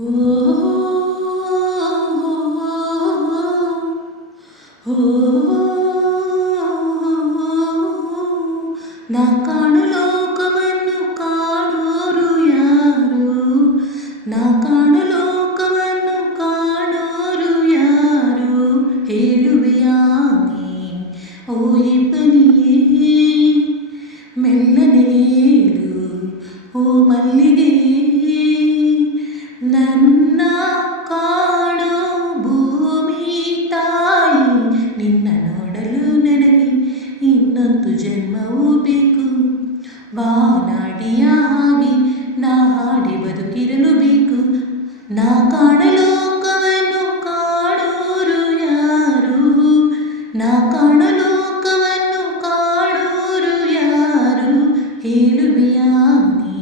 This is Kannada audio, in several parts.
ನಾ ಕಾಣು ಲೋಕವನ್ನು ಕಾಣೋರು ಯಾರು? ನಾ ಕಾಣು ಲೋಕವನ್ನು ಕಾಣೋರು ಯಾರು? ಹೇಳುವೆಯಾ ನೀ ಓ ಇಬ್ಬನಿಯೇ? ಮೆಲ್ಲನೆ ಹೇಳು ಓ ಮಲ್ಲಿಗೆ, ನನ್ನ ಕಾಣೋ ಭೂಮಿ ತಾಯಿ. ನಿನ್ನ ನೋಡಲು ನನಗೆ ಇನ್ನೊಂದು ಜನ್ಮವೂ ಬೇಕು. ಬಾನಾಡಿಯ ಹಾಗೆ ನಾ ಹಾಡಿ ಬದುಕಿರಲು ಬೇಕು. ನಾ ಕಾಣ ಲೋಕವನ್ನು ಕಾಣೋರು ಯಾರು? ನಾ ಕಾಣ ಲೋಕವನ್ನು ಕಾಣೋರು ಯಾರು? ಹೇಳುವೆಯಾ ನೀ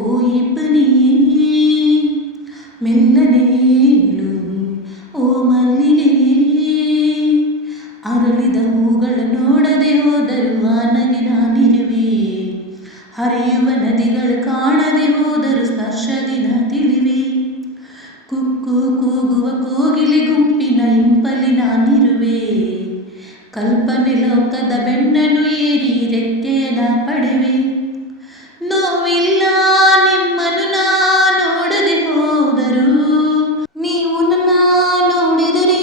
ಓ ಇಬ್ಬನಿಯೇ? ಮೆಲ್ಲನೆ ಹೇಳು ಓ ಮಲ್ಲಿಗೆ. ಅರಳಿದ ಹೂಗಳ ನೋಡದೆ ಹೋದರು ಆನಗೆ ನಾನಿರುವೆ. ಹರಿಯುವ ನದಿಗಳು ಕಾಣದೆ ಹೋದರು ಸ್ಪರ್ಶದಿ ನಾ ತಿಳಿವೆ. ಕುಕ್ಕು ಕೂಗುವ ಕೋಗಿಲೆ ಗುಂಪಿನ ಇಂಪಲಿ ನಾನಿರುವೆ. ಕಲ್ಪನೆ ಲೋಕದ ಬೆನ್ನನ್ನು ಏರಿ ರೆಕ್ಕೆಯ ನಾ ಪಡೆವೆ. ನೋವಿಲ್ಲ ನಿಮ್ಮನ್ನು ನಾ ನೋಡದೆ ಹೋದರು, ನೀವು ನನ್ನ ನೋಡಿದರೆ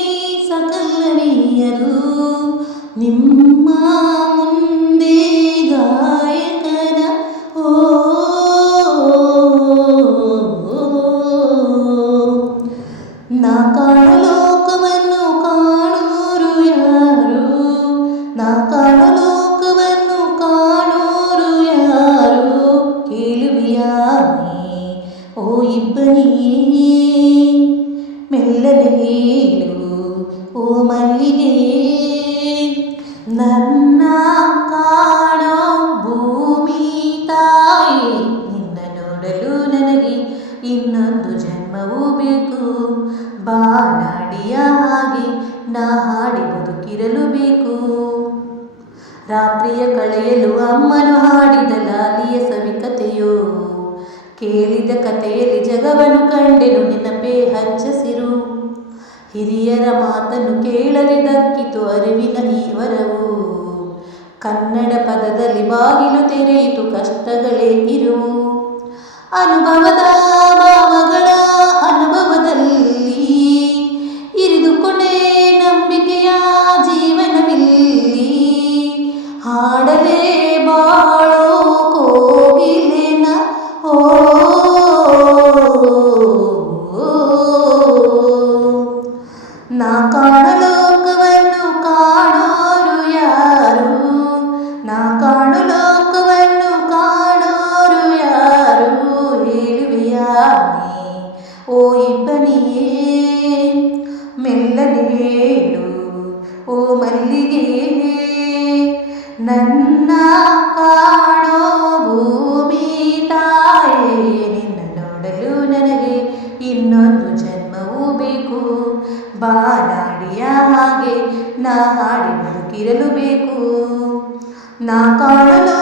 ಸಕಲವೀಯರು. ನಿಮ್ಮ ಮುಂದೆ ಗಾಯಕನ ಓ ನಾ ಕಾಣ ಲೋಕವನ್ನು ಕಾಣೋರು ಯಾರು? ನಾ ಕಾಣ ಲೋಕವನ್ನು ಕಾಣೋರು ಯಾರು? ಕೇಳುವಿಯಾ ನೀ ಓ ಇಬ್ಬನಿಯೇ? ಮೆಲ್ಲನೆ ಹೇಳು ಓ ಮಲ್ಲಿಗೆ. ನನ್ನ ಕಾಣೋ ಭೂಮಿ ತಾಯಿ. ನಿನ್ನ ನೋಡಲು ನನಗೆ ಇನ್ನೊಂದು ಜನ್ಮವೂ ಬೇಕು. ಬಾನಾಡಿಯ ಹಾಗೆ ನಾ ಹಾಡಿ ಬದುಕಿರಲು ಬೇಕು. ರಾತ್ರಿಯ ಕಳೆಯಲು ಅಮ್ಮನು ಹಾಡಿದ ಲಾಲಿಯ ಸವಿಕತೆಯೋ, ಕೇಳಿದ ಕಥೆಯಲ್ಲಿ ಜಗವನ್ನು ಕಂಡೆನು ನೆನಪೇ ಹಚ್ಚಸಿರು. ಹಿರಿಯರ ಮಾತನ್ನು ಕೇಳದೆ ದಕ್ಕಿತು ಅರಿವಿನ ಈ ವರವು. ಕನ್ನಡ ಪದದಲ್ಲಿ ಬಾಗಿಲು ತೆರೆಯಿತು ಕಷ್ಟಗಳೇ ಇರುವು. ಅನುಭವದ ಭಾವಗಳ ಅನುಭವದಲ್ಲಿ ಇರಿದುಕೊಂಡೇ ನಂಬಿಕೆಯ ಜೀವನವಿಲ್ಲಿ. ಹಾಡಲೇ ಬಾಳೋ ಕೋಗಿಲೆನ ಓ ನಾ ಕಾಣ ಲೋಕವನ್ನು ಕಾಣೋರು ಯಾರು? ನಾ ಕಾಣ ಲೋಕವನ್ನು ಕಾಣೋರು ಯಾರು? ಹೇಳುವೆಯಾ ನೀ ಓ ಇಬ್ಬನಿಯೇ? ಮೆಲ್ಲನೆ ಹೇಳು ಓ ಮಲ್ಲಿಗೆ. ನನ್ನ ಕಾಣೋ ಭೂಮಿ ತಾಯಿ. ನಿನ್ನ ನೋಡಲು ನನಗೆ ಇನ್ನೊಂದು ಜನ್ಮವೂ ಬೇಕು. ಬಾನಾಡಿಯ ಹಾಗೆ ನಾ ಹಾಡಿ ಬದುಕಿರಲು ಬೇಕು. ನಾ ಕಾಣಲು